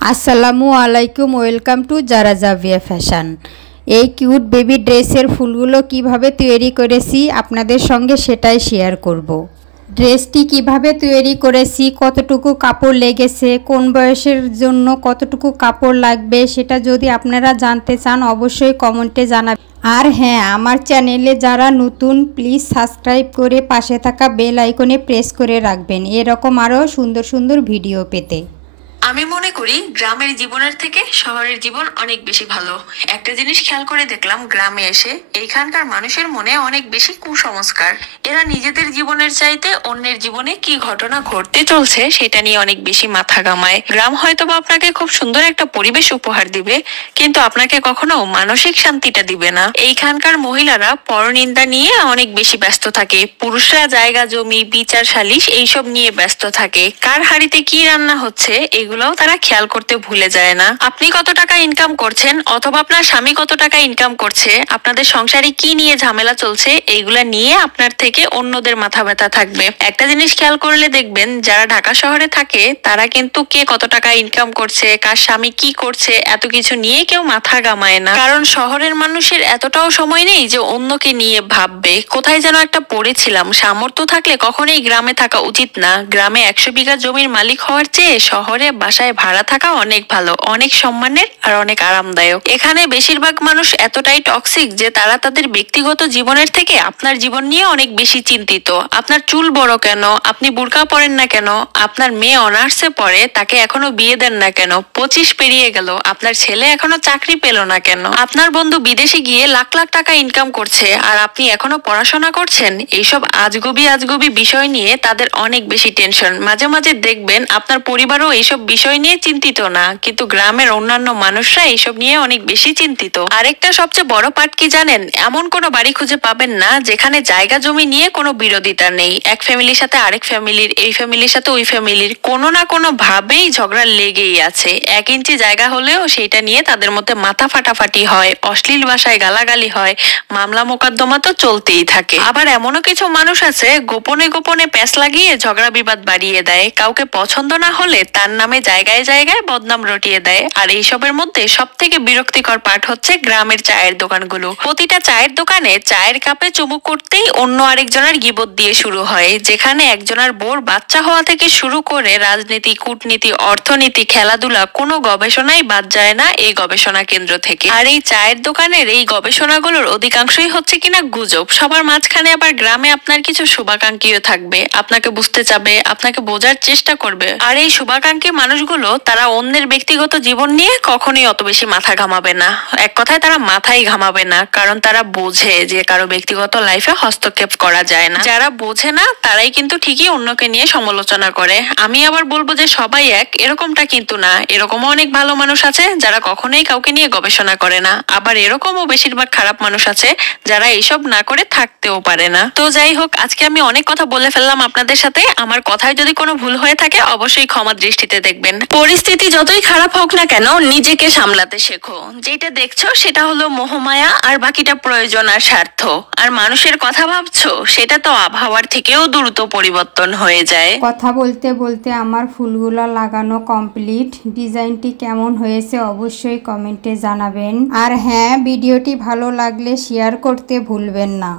আসসালামু আলাইকুম, welcome to Zara জাভিয়া fashion. এই কিউট বেবি ড্রেসের ফুলগুলো কিভাবে তৈরি করেছি আপনাদের সঙ্গে সেটাই শেয়ার করব। ড্রেসটি কিভাবে তৈরি করেছি, কতটুকু কাপড় লেগেছে, কোন বয়সের জন্য কতটুকু কাপড় লাগবে সেটা যদি আপনারা জানতে চান অবশ্যই কমেন্টে জানাবেন। আর হ্যাঁ, আমার চ্যানেলে যারা নতুন প্লিজ সাবস্ক্রাইব করে পাশে থাকা বেল আইকনে প্রেস করে রাখবেন এরকম আরও সুন্দর সুন্দর ভিডিও পেতে। আমি মনে করি গ্রামের জীবনের থেকে শহরের জীবন অনেক বেশি ভালো। একটা জিনিস খেয়াল করে দেখলাম, গ্রামে এসে এইখানকার মানুষের মনে অনেক বেশি কুসংস্কার। এরা নিজেদের জীবনের চাইতে অন্যের জীবনে কি ঘটনা ঘটতে চলছে সেটা নিয়ে অনেক বেশি মাথা ঘামায়। গ্রাম হয়তোবা আপনাকে খুব সুন্দর একটা পরিবেশ উপহার দিবে, কিন্তু আপনাকে কখনো মানসিক শান্তিটা দিবে না। এইখানকার মহিলারা পরনিন্দা নিয়ে অনেক বেশি ব্যস্ত থাকে, পুরুষরা জায়গা জমি বিচার সালিশ এইসব নিয়ে ব্যস্ত থাকে। কার হাড়িতে কি রান্না হচ্ছে এগুলোও তারা খেয়াল করতে ভুলে যায় না। আপনি কত টাকা ইনকাম করছেন অথবা আপনার স্বামী কত টাকা ইনকাম করছে, আপনাদের সংসারে কি নিয়ে ঝামেলা চলছে, এইগুলা নিয়ে আপনার থেকে অন্যদের মাথা ব্যথা থাকবে। একটা জিনিস খেয়াল করলে দেখবেন, যারা ঢাকা শহরে থাকে তারা কিন্তু কে কত টাকা ইনকাম করছে, কার স্বামী কি করছে, এত কিছু নিয়ে কেউ মাথা ঘামায় না। কারণ শহরের মানুষের এতটাও সময় নেই যে অন্যকে নিয়ে ভাববে। কোথায় যেন একটা পড়েছিলাম, সামর্থ্য থাকলে কখনোই গ্রামে থাকা উচিত না। গ্রামে 100 বিঘা জমির মালিক হওয়ার চেয়ে শহরে বাসায় ভাড়া থাকা অনেক ভালো, অনেক সম্মানের আর অনেক আরামদায়ক। এখানে বেশিরভাগ মানুষ এতটাই টক্সিক যে তারা তাদের ব্যক্তিগত জীবনের থেকে আপনার জীবন নিয়ে অনেক বেশি চিন্তিত। আপনার চুল বড় কেন, আপনি বুরকা পরেন না কেন, আপনার মেয়ে অনার্সে পড়ে তাকে এখনো বিয়ে দেন না কেন, 25 পেরিয়ে গেল আপনার ছেলে এখনো চাকরি পেল না কেন, আপনার বন্ধু বিদেশে গিয়ে লাখ লাখ টাকা ইনকাম করছে আর আপনি এখনো পড়াশোনা করছেন। এইসব আজগুবি বিষয় নিয়ে তাদের অনেক বেশি টেনশন। মাঝে মাঝে দেখবেন আপনার পরিবারও এইসব বিষয় নিয়ে চিন্তিত না, কিন্তু গ্রামের অন্যান্য মানুষরা এইসব নিয়ে অনেক বেশি চিন্তিত। আরেকটা সবচেয়ে বড় পার্ট কি জানেন, এমন কোনো বাড়ি খুঁজে পাবেন না যেখানে জায়গা জমি নিয়ে কোনো বিরোধিতা নেই। এক ফ্যামিলির সাথে আরেক ফ্যামিলির, এই ফ্যামিলির সাথে ওই ফ্যামিলির কোনো না কোনো ভাবেই ঝগড়া লেগেই আছে। 1 ইঞ্চি জায়গা হলেও সেইটা নিয়ে তাদের মধ্যে মাথা ফাটাফাটি হয়, অশ্লীল ভাষায় গালাগালি হয়, মামলা মোকদ্দমা তো চলতেই থাকে। আবার এমনও কিছু মানুষ আছে গোপনে গোপনে প্যাঁচ লাগিয়ে ঝগড়া বিবাদ বাড়িয়ে দেয়, কাউকে পছন্দ না হলে তার নামে জায়গায় জায়গায় বদনাম রটিয়ে দেয়। আর এইসবের মধ্যে সব থেকে বিরক্তিকর পার্ট হচ্ছে গ্রামের চায়ের দোকানগুলো। প্রতিটা চায়ের দোকানে চায়ের কাপে চুমুক করতেই অন্য আরেকজনের গিবত দিয়ে শুরু হয়, যেখানে একজনের বোর বাচ্চা হওয়া থেকে শুরু করে রাজনীতি, কূটনীতি, অর্থনীতি, খেলাধুলা কোনো গবেষণাই বাদ যায় না এই গবেষণা কেন্দ্র থেকে। আর এই চায়ের দোকানের এই গবেষণাগুলোর অধিকাংশই হচ্ছে কিনা গুজব। সবার মাঝখানে আবার গ্রামে আপনার কিছু শুভাকাঙ্ক্ষীও থাকবে, আপনাকে বুঝতে চাবে, আপনাকে বোঝার চেষ্টা করবে। আর এই শুভাকাঙ্ক্ষী মানুষগুলো তারা অন্যের ব্যক্তিগত জীবন নিয়ে কখনোই অত বেশি মাথা ঘামাবে না। এক কথায় তারা মাথাই ঘামাবে না, কারণ তারা বোঝে যে কারো ব্যক্তিগত লাইফে হস্তক্ষেপ করা যায় না। যারা বোঝে না তারাই কিন্তু ঠিকই অন্যকে নিয়ে সমালোচনা করে। আমি আবার বলবো যে সবাই এক, এরকমটা কিন্তু না। এরকমও অনেক ভালো মানুষ আছে যারা কখনোই কাউকে নিয়ে গবেষণা করে না, আবার এরকমও বেশিরভাগ খারাপ মানুষ আছে যারা এইসব না করে থাকতেও পারে না। তো যাই হোক, আজকে আমি অনেক কথা বলে ফেললাম আপনাদের সাথে। আমার কথায় যদি কোনো ভুল হয়ে থাকে অবশ্যই ক্ষমা দৃষ্টিতে দেখবেন। পরিস্থিতি যতই খারাপ হোক না কেন নিজেকে সামলাতে শেখো। যেটা দেখছো সেটা হলো মোহমায়া, আর বাকিটা প্রয়োজন আর স্বার্থ। আর মানুষের কথা ভাবছো সেটা তো আবহাওয়ার থেকেও দ্রুত পরিবর্তন হয়ে যায়। কথা বলতে বলতে আমার ফুলগুলো লাগানো কমপ্লিট। ডিজাইনটি কেমন হয়েছে অবশ্যই কমেন্টে জানাবেন। আর হ্যাঁ, ভিডিওটি ভালো লাগলে শেয়ার করতে ভুলবেন না।